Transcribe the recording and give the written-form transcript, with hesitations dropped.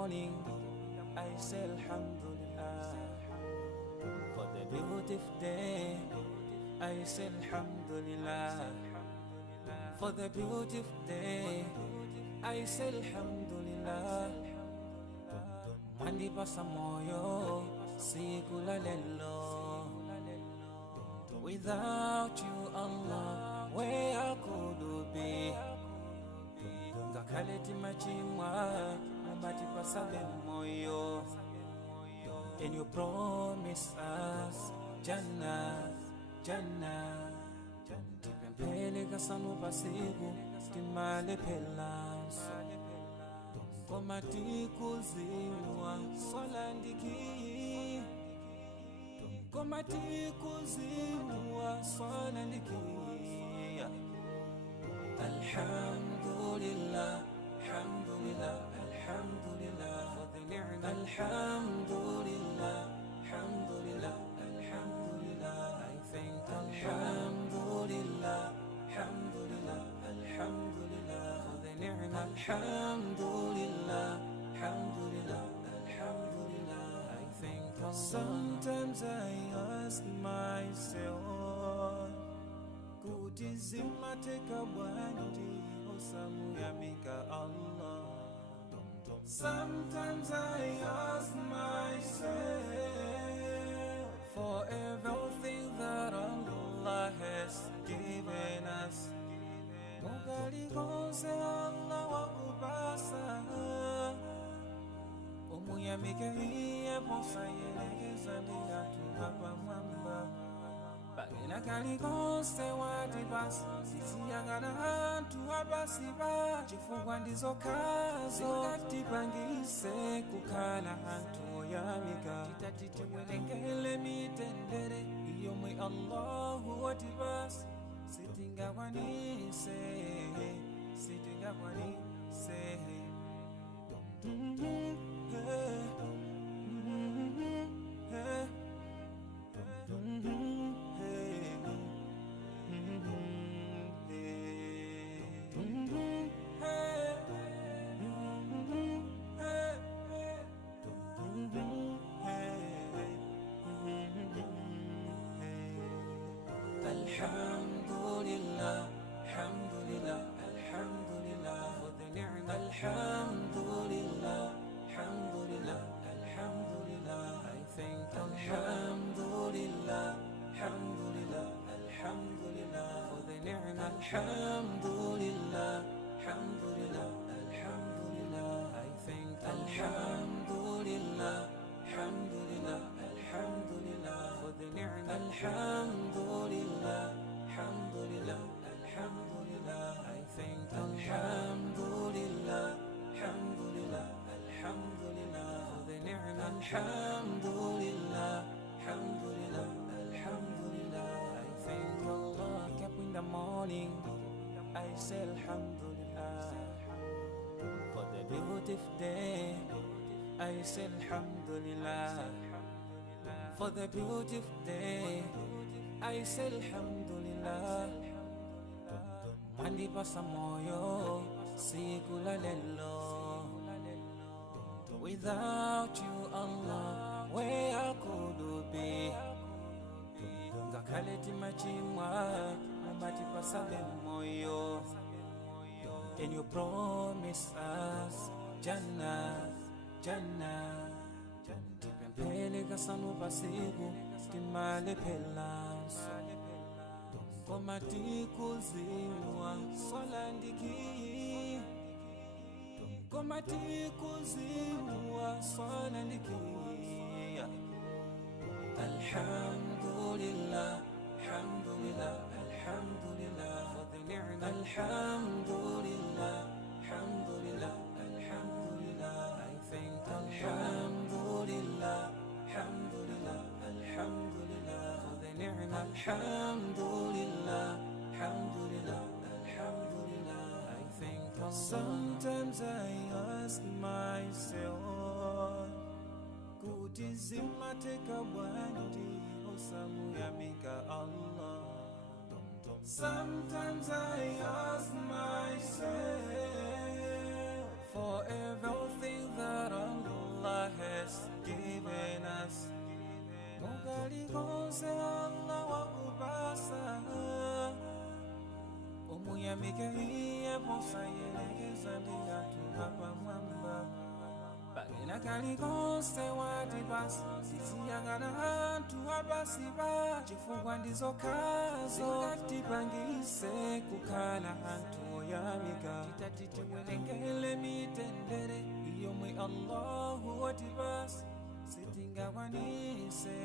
morning, I say Alhamdulillah. For the beautiful day, I say Alhamdulillah. For the beautiful day, I say Alhamdulillah. Mandipasa moyo siku la lelo. Without you, Allah, where could be? Ngakaleti machimwa, mandipasa moyo. And you promise us Jannah, Jannah. Tipempele kasanu pasiku, timale pelanso. Komati kuziwa, solandiki. Komati kuziwa, solandiki. Alhamdulillah, alhamdulillah, alhamdulillah for the ni'mah. Alhamdulillah, alhamdulillah, alhamdulillah. I thank Alhamdulillah, alhamdulillah, alhamdulillah for the ni'mah. Alhamdulillah, alhamdulillah, alhamdulillah. I thank Allah. Sometimes I ask myself, kutizima teka bwanji osamu yamika Allah. Sometimes I ask myself, for everything that Allah has given us, mugali konse Allah wakupasa. Umuyamike hiye posa yelegeza ndiyatu hapa mwamba. Bagina kali konse watibasi, sisiyagana hantu abasiba. Chifungwa ndizo kazo katipangise kukala hantu yamika. Titatiti welengele mitendere, iyo mwe Allahu watibasi. Sitinga wanise, sitinga wanise. Alhamdulillah, alhamdulillah, alhamdulillah for the ni'mah. Alhamdulillah, alhamdulillah, alhamdulillah. I thank Alhamdulillah, alhamdulillah, alhamdulillah for the ni'mah. Alhamdulillah, alhamdulillah, alhamdulillah. I thank Alhamdulillah, alhamdulillah, alhamdulillah for the ni'mah. Alhamdulillah, alhamdulillah, alhamdulillah. I thank Alhamdulillah, alhamdulillah, alhamdulillah for the ni'mah. Alhamdulillah, alhamdulillah, alhamdulillah. I thank Allah. Wake up in the morning, I say Alhamdulillah. For the beautiful day, I say Alhamdulillah. For the beautiful day, I say Alhamdulillah. Mandipasa moyo siku la lelo. Without you, Allah, where could be? Ngakaleti machimwa, mandipasa moyo. And you promise us Jannah, Jannah. Tipempele kasanu pasiku, timale pelanso. Komati kuziwa, solandiki. Komati kuziwa, solandiki. Alhamdulillah, alhamdulillah, alhamdulillah for the ni'mah. Alhamdulillah, alhamdulillah, alhamdulillah. I thank Alhamdulillah, alhamdulillah, alhamdulillah for the ni'mah. Alhamdulillah, alhamdulillah, alhamdulillah. I thank Allah. Sometimes I ask myself, kutizima teka bwanji osamu yamika Allah. Sometimes I ask myself, for everything that I'm Kalikonse watipasa tiziyang'ana anthu apasipa chifukwa ndizokhazo zingatipangise kukhala anthu oyamika. Titati tiwerengele mitendere yomwe Allahu watipasa sitingakwanise.